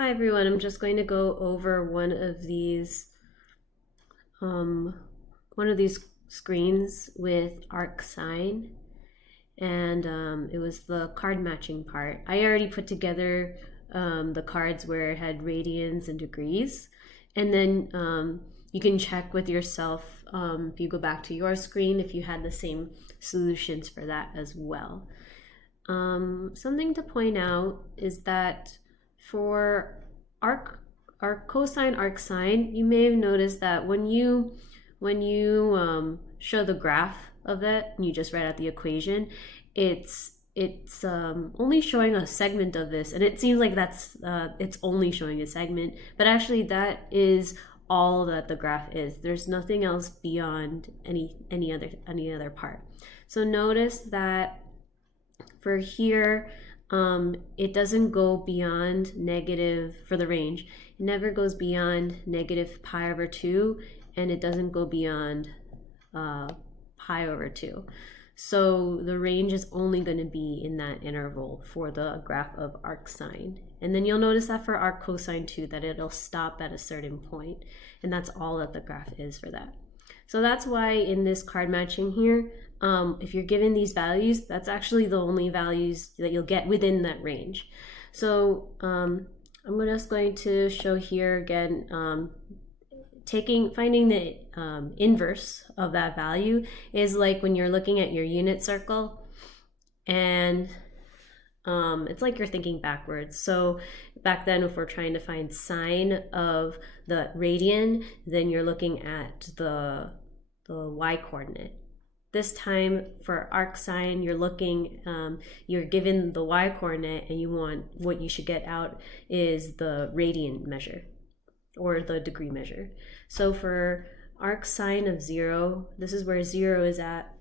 Hi everyone, I'm just going to go over one of these screens with ArcSine, and it was the card matching part. I already put together the cards where it had radians and degrees, and then you can check with yourself if you go back to your screen if you had the same solutions for that as well. Something to point out is that for cosine arcsine, you may have noticed that when you show the graph of it and you just write out the equation, it's only showing a segment of this, and it seems like that's it's only showing a segment, but actually that is all that the graph is. There's nothing else beyond any other part. So notice that for here, it doesn't go beyond negative, for the range, it never goes beyond negative pi over 2, and it doesn't go beyond pi over 2. So the range is only going to be in that interval for the graph of arcsine. And then you'll notice that for arccosine too, that it'll stop at a certain point, and that's all that the graph is for that. So that's why in this card matching here, if you're given these values, that's actually the only values that you'll get within that range. So I'm just going to show here again, finding the inverse of that value is like when you're looking at your unit circle, and it's like you're thinking backwards. So back then, if we're trying to find sine of the radian, then you're looking at the y-coordinate. This time for arcsine, you're looking, you're given the y-coordinate, and you want, what you should get out is the radian measure or the degree measure. So for arcsine of 0, this is where 0 is at.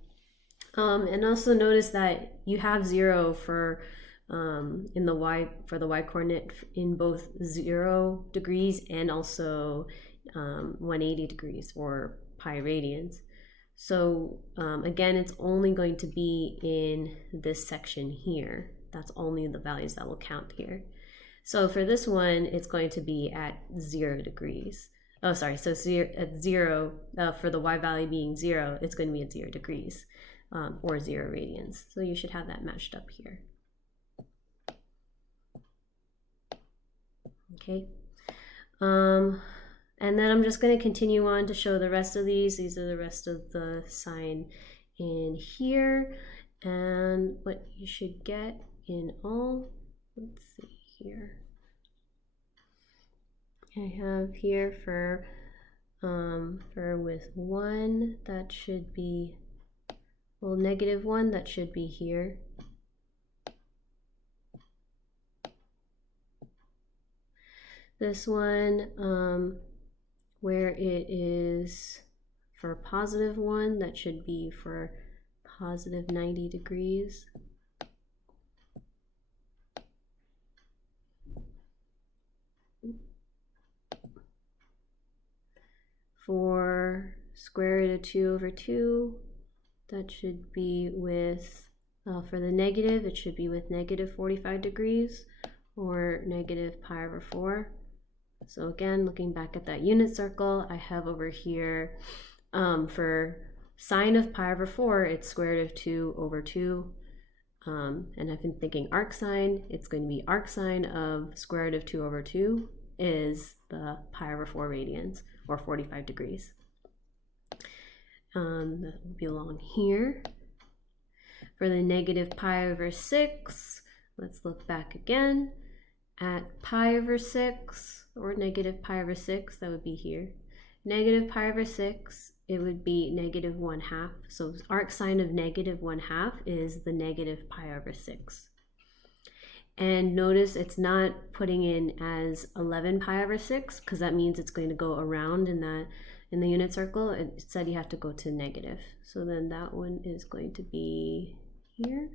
And also notice that you have 0 for in the for the y-coordinate in both 0 degrees and also 180 degrees or pi radians. So again, it's only going to be in this section here. That's only the values that will count here. So for this one, it's going to be at 0 degrees. Oh, sorry. So at 0, for the y value being 0, it's going to be at 0 degrees or 0 radians. So you should have that matched up here. Okay. And then I'm just going to continue on to show the rest of these. These are the rest of the sine in here. And what you should get in all, let's see here. I have here for with 1, that should be, well, -1, that should be here. This one, where it is for +1, that should be for positive 90 degrees. For square root of 2 over 2, that should be with, for the negative, it should be with -45 degrees or negative pi over 4. So again, looking back at that unit circle, I have over here, for sine of pi over 4, it's square root of 2 over 2. And I've been thinking arcsine, it's going to be arcsine of square root of 2 over 2 is the pi over 4 radians, or 45 degrees. That will be along here. For the negative pi over 6, let's look back again at pi over 6, or negative pi over 6, that would be here. Negative pi over 6, it would be -1/2. So arcsine of -1/2 is the negative pi over 6. And notice it's not putting in as 11 pi over 6, because that means it's going to go around in the unit circle. It said you have to go to negative. So then that one is going to be here.